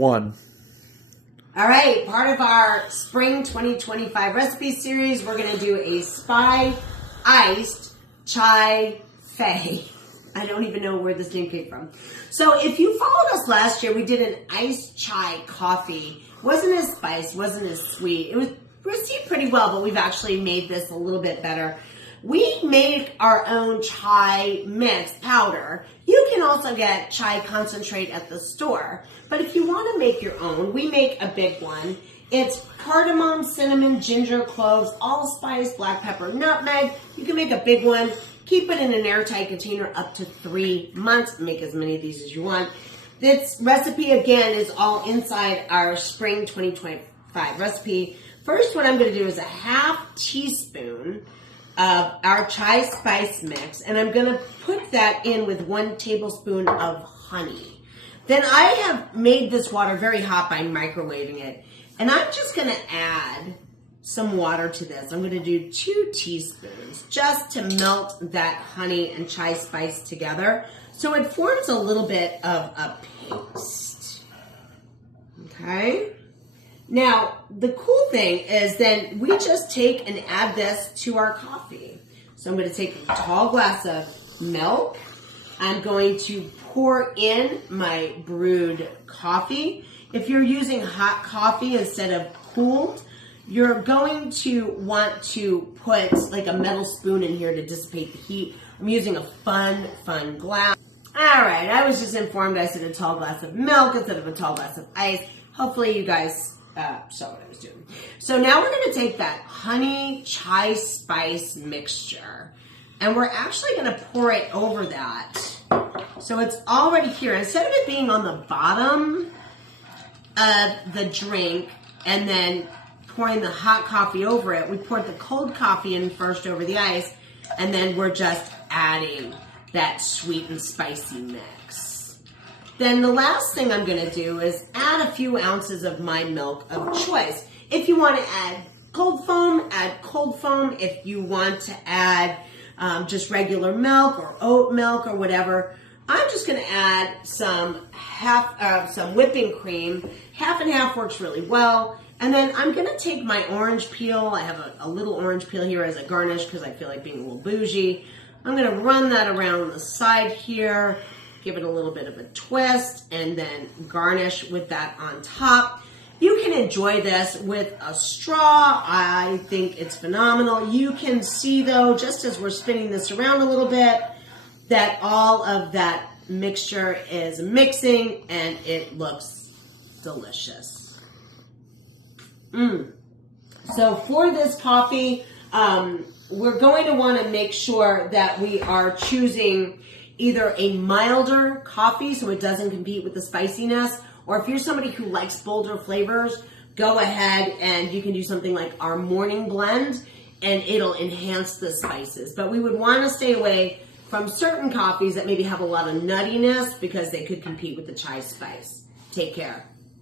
One. All right, part of our spring 2025 recipe series, we're going to do a iced chai fei. I don't even know where this name came from. So if you followed us last year, we did an iced chai coffee. Wasn't as spiced, wasn't as sweet. It was received pretty well, but we've actually made this a little bit better. We make our own chai mix powder. You can also get chai concentrate at the store. But if you want to make your own, we make a big one. It's cardamom, cinnamon, ginger, cloves, allspice, black pepper, nutmeg. You can make a big one. Keep it in an airtight container up to 3 months. Make as many of these as you want. This recipe, again, is all inside our spring 2025 recipe. First, what I'm going to do is a half teaspoon of our chai spice mix, and I'm going to put that in with 1 tablespoon of honey. Then I have made this water very hot by microwaving it, and I'm just going to add some water to this. I'm going to do 2 teaspoons just to melt that honey and chai spice together so it forms a little bit of a paste. Okay? Now, the cool thing is then we just take and add this to our coffee. So I'm going to take a tall glass of milk. I'm going to pour in my brewed coffee. If you're using hot coffee instead of cooled, you're going to want to put like a metal spoon in here to dissipate the heat. I'm using a fun glass. All right, I was just informed I said a tall glass of milk instead of a tall glass of ice. Hopefully you guys saw what I was doing. So now we're going to take that honey chai spice mixture and we're actually going to pour it over that. So it's already here. Instead of it being on the bottom of the drink and then pouring the hot coffee over it, we poured the cold coffee in first over the ice, and then we're just adding that sweet and spicy mix. Then the last thing I'm going to do is add a few ounces of my milk of choice. If you want to add cold foam, add cold foam. If you want to add just regular milk or oat milk or whatever, I'm just going to add some whipping cream. Half and half works really well. And then I'm going to take my orange peel. I have a little orange peel here as a garnish because I feel like being a little bougie. I'm going to run that around the side here, give it a little bit of a twist, and then garnish with that on top. You can enjoy this with a straw. I think it's phenomenal. You can see, though, just as we're spinning this around a little bit, that all of that mixture is mixing, and it looks delicious. So for this coffee, we're going to want to make sure that we are choosing either a milder coffee so it doesn't compete with the spiciness, or if you're somebody who likes bolder flavors, go ahead and you can do something like our morning blend and it'll enhance the spices. But we would want to stay away from certain coffees that maybe have a lot of nuttiness because they could compete with the chai spice. Take care.